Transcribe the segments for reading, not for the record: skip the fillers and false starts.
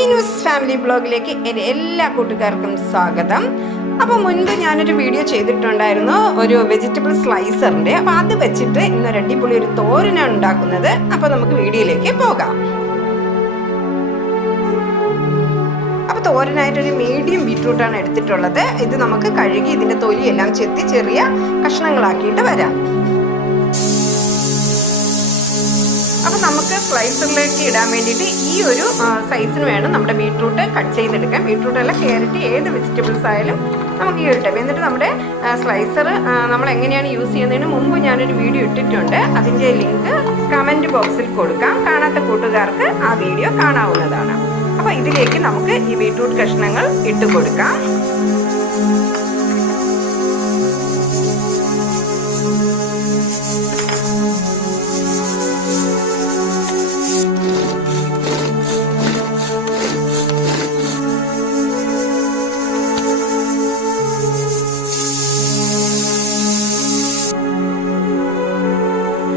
Meenu's family ബ്ലോഗിലേക്ക് എൻ്റെ എല്ലാ കൂട്ടുകാർക്കും സ്വാഗതം. അപ്പോൾ മുൻപ് ഞാനൊരു വീഡിയോ ചെയ്തിട്ടുണ്ടായിരുന്നു ഒരു വെജിറ്റബിൾ സ്ലൈസറിൻ്റെ. അപ്പോൾ അത് വെച്ചിട്ട് ഇന്നൊരു അടിപൊളി ഒരു തോരനാണ് ഉണ്ടാക്കുന്നത്. അപ്പോൾ നമുക്ക് വീഡിയോയിലേക്ക് പോകാം. അപ്പോൾ തോരനായിട്ടൊരു മീഡിയം ബീറ്റ്റൂട്ടാണ് എടുത്തിട്ടുള്ളത്. ഇത് നമുക്ക് കഴുകി ഇതിൻ്റെ തൊലിയെല്ലാം ചെത്തി ചെറിയ കഷ്ണങ്ങളാക്കിയിട്ട് വരാം. അപ്പോൾ നമുക്ക് സ്ലൈസറിലേക്ക് ഇടാൻ വേണ്ടിയിട്ട് ഈ ഒരു സൈസിന് വേണം നമ്മുടെ ബീട്രൂട്ട് കട്ട് ചെയ്തെടുക്കാൻ. ബീട്രൂട്ട് അല്ല, ക്യാരറ്റ്, ഏത് വെജിറ്റബിൾസ് ആയാലും നമുക്ക് ഈ ഒരു ടൈപ്പ്. എന്നിട്ട് നമ്മുടെ സ്ലൈസർ നമ്മൾ എങ്ങനെയാണ് യൂസ് ചെയ്യുന്നതിന് മുമ്പ് ഞാനൊരു വീഡിയോ ഇട്ടിട്ടുണ്ട്. അതിൻ്റെ ലിങ്ക് കമൻറ്റ് ബോക്സിൽ കൊടുക്കാം. കാണാത്ത കൂട്ടുകാർക്ക് ആ വീഡിയോ കാണാവുന്നതാണ്. അപ്പോൾ ഇതിലേക്ക് നമുക്ക് ഈ ബീട്രൂട്ട് കഷ്ണങ്ങൾ ഇട്ട് കൊടുക്കാം.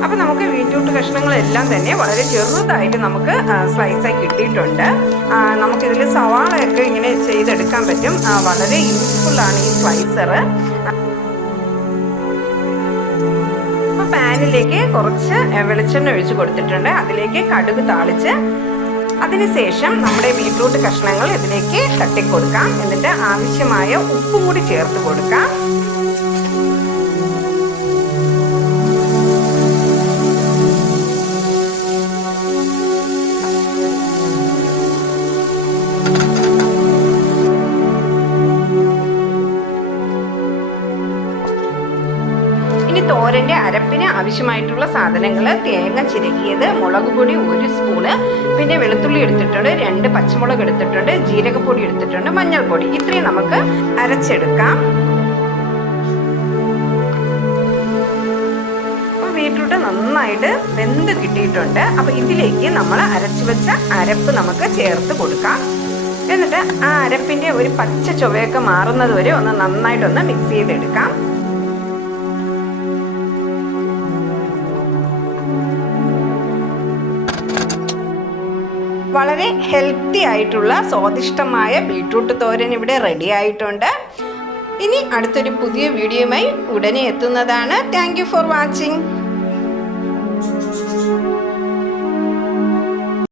അപ്പോൾ നമുക്ക് ബീറ്റ്റൂട്ട് കഷ്ണങ്ങളെല്ലാം തന്നെ വളരെ ചെറുതായിട്ട് നമുക്ക് സ്ലൈസായി കിട്ടിയിട്ടുണ്ട്. നമുക്കിതിൽ സവാളയൊക്കെ ഇങ്ങനെ ചെയ്തെടുക്കാൻ പറ്റും. വളരെ യൂസ്ഫുള്ളാണ് ഈ സ്ലൈസർ. അപ്പോൾ പാനിലേക്ക് കുറച്ച് വെളിച്ചെണ്ണ ഒഴിച്ച് കൊടുത്തിട്ടുണ്ട്. അതിലേക്ക് കടുക് താളിച്ച് അതിനുശേഷം നമ്മുടെ ബീറ്റ്റൂട്ട് കഷ്ണങ്ങൾ ഇതിലേക്ക് തട്ടിക്കൊടുക്കാം. എന്നിട്ട് ആവശ്യമായ ഉപ്പും കൂടി ചേർത്ത് കൊടുക്കാം. ഇനി തോരൻ്റെ അരപ്പിന് ആവശ്യമായിട്ടുള്ള സാധനങ്ങൾ: തേങ്ങ ചിരകിയത്, മുളക് പൊടി 1 സ്പൂണ്, പിന്നെ വെളുത്തുള്ളി എടുത്തിട്ടുണ്ട്, 2 പച്ചമുളക് എടുത്തിട്ടുണ്ട്, ജീരകപ്പൊടി എടുത്തിട്ടുണ്ട്, മഞ്ഞൾപ്പൊടി. ഇത്രയും നമുക്ക് അരച്ചെടുക്കാം. ബീറ്റ്റൂട്ട് നന്നായിട്ട് വെന്ത് കിട്ടിയിട്ടുണ്ട്. അപ്പോൾ ഇതിലേക്ക് നമ്മൾ അരച്ചു വെച്ച അരപ്പ് നമുക്ക് ചേർത്ത് കൊടുക്കാം. എന്നിട്ട് ആ അരപ്പിൻ്റെ ഒരു പച്ച ചുവയൊക്കെ മാറുന്നത് വരെ ഒന്ന് നന്നായിട്ടൊന്ന് മിക്സ് ചെയ്തെടുക്കാം. വളരെ ഹെൽത്തി ആയിട്ടുള്ള സ്വാദിഷ്ടമായ ബീട്രൂട്ട് തോരൻ ഇവിടെ റെഡി ആയിട്ടുണ്ട്. ഇനി അടുത്തൊരു പുതിയ വീഡിയോയുമായി ഉടനെ എത്തുന്നതാണ്. Thank you for watching.